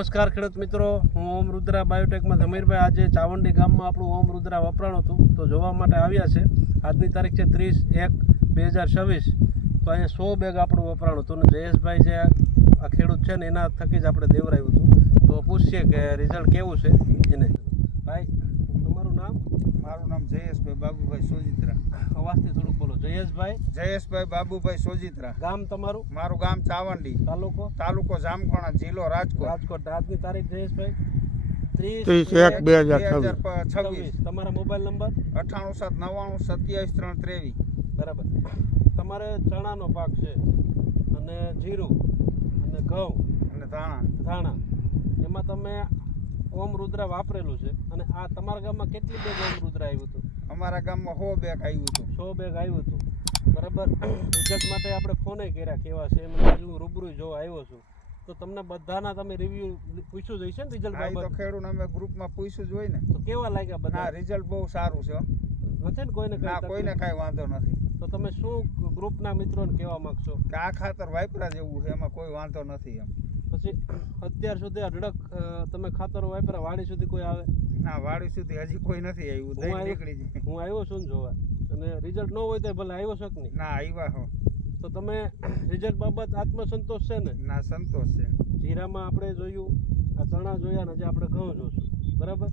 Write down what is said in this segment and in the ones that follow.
નમસ્કાર ખેડૂત મિત્રો, હું ઓમ રુદ્રા બાયોટેકમાં ધમીરભાઈ આજે ચાવંડી ગામમાં આપણું ઓમ રુદ્રા વપરાણું હતું તો જોવા માટે આવ્યા છે. આજની તારીખ છે 30/1/2026. તો અહીંયા 100 બેગ આપણું વપરાણું હતું ને જયેશભાઈ જે આ ખેડૂત છે ને એના થકી જ આપણે દેવરાવ્યું હતું. તો પૂછીએ કે રિઝલ્ટ કેવું છે એને. ભાઈ તમારું નામ? મારું નામ જયેશભાઈ બાબુભાઈ સોજિત્રા. અવાજથી થોડુંક બોલો. જયેશભાઈ બાબુભાઈ સોજિત્રા. ગામ તમારું? મારું ગામ ચાવંડી, તાલુકો જામખોણા, જિલ્લો રાજકોટ. આજની તારીખ જયેશભાઈ 30/1/2026. તમારા મોબાઈલ નંબર? 9879977323. બરાબર. તમારે ચણાનો પાક છે અને જીરું અને ઘઉં અને ધાણા એમાં તમે ઓમ રુદ્રા વાપરેલું છે અને આ તમારા ગામમાં કેટલી બેગ ઓમ રુદ્રા આવ્યું હતું? અમારા ગામમાં 100 બેગ આવ્યું હતું. 100 બેગ આવ્યું હતું. બરાબર. રિઝલ્ટ માટે આપણે ફોને કર્યા કેવા છે એમ હું રૂબરૂ જોવા આવ્યો છું. તો તમને બધાના તમે રિવ્યુ પૂછ્યું જ હશે ને રિઝલ્ટ બાબત? તો ખેડૂત અમે ગ્રુપમાં પૂછ્યું જ હોય ને. તો કેવા લાગ્યા બધા? હા, રિઝલ્ટ બહુ સારું છે. નથી ને કોઈને? ના, કોઈને કાંઈ વાંધો નથી. તો તમે શું ગ્રુપના મિત્રોને કહેવા માંગશો? કે આ ખાતર વાપરા જેવું છે, એમાં કોઈ વાંધો નથી એમ. પછી અત્યાર સુધી અઢળક તમે ખાતરો વાપરા, વાડી સુધી કોઈ આવે? ના, વાડી સુધી હજી કોઈ નથી આવ્યું. નીકળી જાય. હું આવ્યો છું ને જોવા, અને રિઝલ્ટ ન હોય તો ભલે આવ્યો છો કે નહીં? ના, આવ્યા હો. તો તમે રિઝલ્ટ બાબત આત્મસંતોષ છે ને? ના, સંતોષ છે. જીરામાં આપણે જોયું, આ ચણા જોયા ને, આજે આપણે ઘઉં જોશું. બરાબર.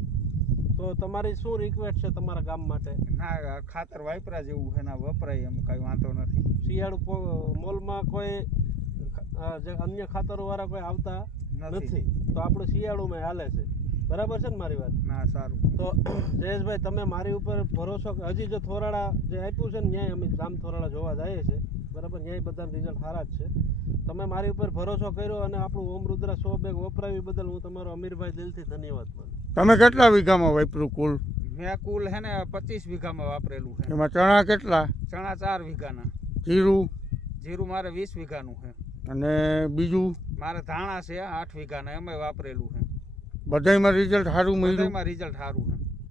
તો તમારી શું રિક્વેસ્ટ છે તમારા ગામ માટે? ના, ખાતર વાપરા જેવું છે, ના વપરાય એમ કઈ વાંધો નથી. શિયાળુ મોલમાં કોઈ જે અન્ય ખાતરો વાળા કોઈ આવતા નથી, તો આપણું શિયાળુમાં હાલે છે. બરાબર છે ને મારી વાત? ના, સારું. તો જયેશભાઈ તમે મારી ઉપર ભરોસો, હજી જો થોરાડા જે આપ્યું છે ને ન્યાય અમે ગામ થોરાડા જોવા જઈએ છીએ. બરાબર. ન્યાય બધા રિઝલ્ટ સારા જ છે. તમે મારી ઉપર ભરોસો કર્યો અને આપણું ઓમ રુદ્રા 100 બેગ વપરાવી બદલ હું તમારો અમીરભાઈ દિલથી ધન્યવાદ માનું. તમે કેટલા વીઘામાં વાપર્યું કુલ? મેં કુલ હે ને 25 વીઘામાં વાપરેલું છે. એમાં ચણા કેટલા? ચણા 4 વીઘાના. જીરું મારે 20 વીઘાનું છે. અને બીજું મારે ધાણા છે 8 વીઘાના, એમાં વાપરેલું છે. બધાયમાં રિઝલ્ટ સારું મળ્યું? બધાયમાં રિઝલ્ટ સારું છે.